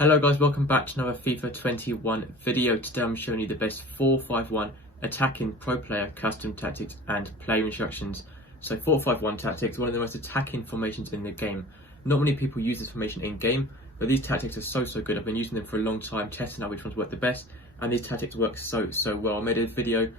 Hello guys, welcome back to another FIFA 21 video. Today I'm showing you the best 4-5-1 attacking pro player custom tactics and player instructions. So 4-5-1 tactics, one of the most attacking formations in the game. Not many people use this formation in game, but these tactics are so good. I've been using them for a long time, testing out which ones work the best, and these tactics work so well. I made a video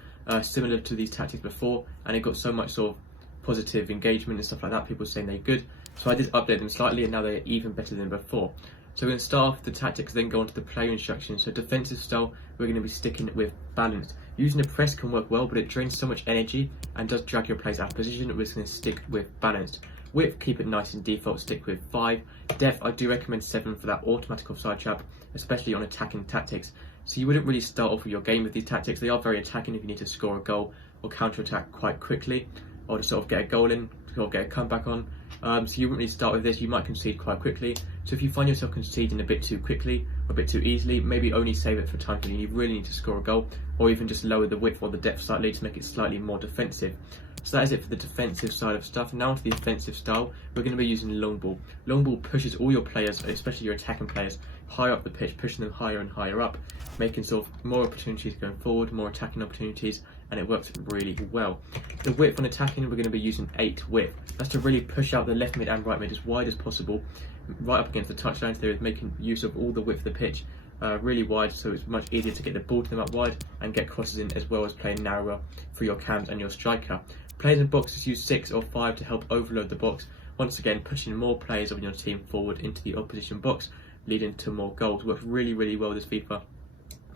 similar to these tactics before, and it got so much sort of positive engagement and stuff like that, people saying they're good. So I did update them slightly, and now they're even better than before. So we're going to start off with the tactics, then go on to the player instructions. So defensive style, we're going to be sticking with balanced. Using a press can work well, but it drains so much energy and does drag your players out of position. We're just going to stick with balanced. Width, keep it nice and default, stick with 5. Depth, I do recommend 7 for that automatic offside trap, especially on attacking tactics. So you wouldn't really start off with your game with these tactics. They are very attacking if you need to score a goal or counter-attack quite quickly, or to sort of get a goal in, or get a comeback on. So you wouldn't really start with this, you might concede quite quickly. So if you find yourself conceding a bit too quickly, or a bit too easily, maybe only save it for times when you really need to score a goal, or even just lower the width or the depth slightly to make it slightly more defensive. So that is it for the defensive side of stuff. Now to the offensive style, we're going to be using long ball. Long ball pushes all your players, especially your attacking players, higher up the pitch, pushing them higher and higher up, making sort of more opportunities going forward, more attacking opportunities, and it works really well. The width on attacking, we're going to be using 8 width. That's to really push out the left mid and right mid as wide as possible, right up against the touchline. So there is making use of all the width of the pitch, really wide, so it's much easier to get the ball to them up wide and get crosses in, as well as playing narrower for your cams and your striker. Players in boxes use 6 or 5 to help overload the box, once again pushing more players of your team forward into the opposition box, leading to more goals. Works really well this FIFA,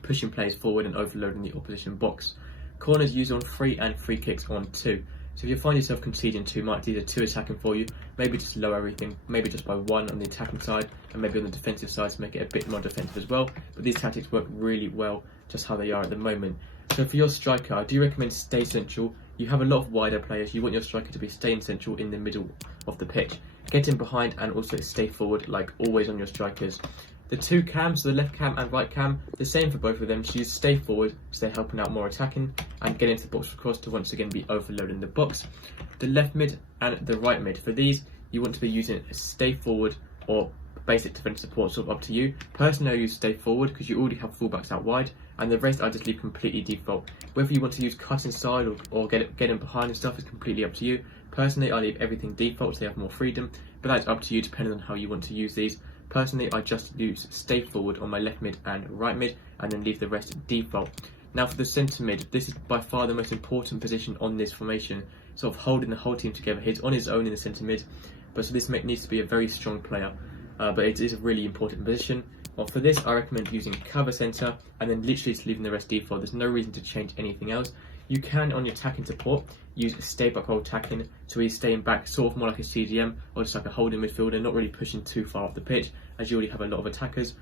pushing players forward and overloading the opposition box. Corners used on 3 and free kicks on 2. So if you find yourself conceding too much, either 2 attacking for you, maybe just lower everything, maybe just by 1 on the attacking side, and maybe on the defensive side to make it a bit more defensive as well. But these tactics work really well, just how they are at the moment. So for your striker, I do recommend stay central. You have a lot of wider players, you want your striker to be staying central in the middle of the pitch. Get in behind and also stay forward, like always on your strikers. The 2 cams, so the left cam and right cam, the same for both of them. So you stay forward, so they're helping out more attacking, and get into the box across to once again be overloading the box. The left mid and the right mid, for these, you want to be using a stay forward or basic defense support, sort of up to you. Personally, I use stay forward because you already have fullbacks out wide, and the rest I just leave completely default. Whether you want to use cut inside or get in behind and stuff is completely up to you. Personally, I leave everything default so they have more freedom, but that's up to you depending on how you want to use these. Personally, I just use stay forward on my left mid and right mid, and then leave the rest default. Now for the centre mid, this is by far the most important position on this formation, sort of holding the whole team together. He's on his own in the centre mid, but so this needs to be a very strong player, but it is a really important position. Well, for this, I recommend using cover centre and then literally just leaving the rest default. There's no reason to change anything else. You can, on your attacking support, use stay back or attacking, so he's staying back sort of more like a CDM or just like a holding midfielder, not really pushing too far off the pitch, as you already have a lot of attackers.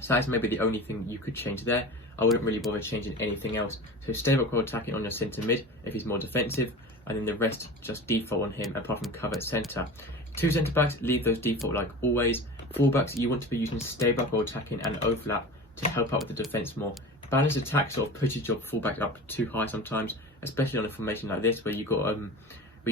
So that's maybe the only thing you could change there. I wouldn't really bother changing anything else. So stay back or attacking on your centre mid if he's more defensive, and then the rest just default on him apart from cover centre. 2 centre backs, leave those default like always. Fullbacks, you want to be using stay back or attacking and overlap to help out with the defence more. Balanced attack sort of pushes your fullback up too high sometimes, especially on a formation like this where you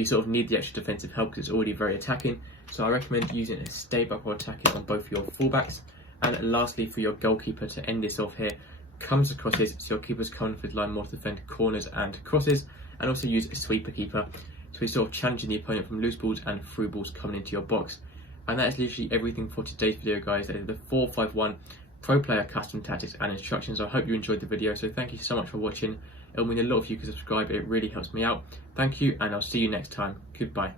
sort of need the extra defensive help because it's already very attacking. So I recommend using a stay back or attacking on both your fullbacks. And lastly, for your goalkeeper to end this off here, comes to crosses, so your keeper's coming for the line more to defend corners and crosses, and also use a sweeper keeper, so he's sort of challenging the opponent from loose balls and through balls coming into your box. And that is literally everything for today's video, guys. That is the 4-5-1 pro player custom tactics and instructions. I hope you enjoyed the video, so thank you so much for watching. It'll mean a lot if you can subscribe, it really helps me out. Thank you, and I'll see you next time. Goodbye.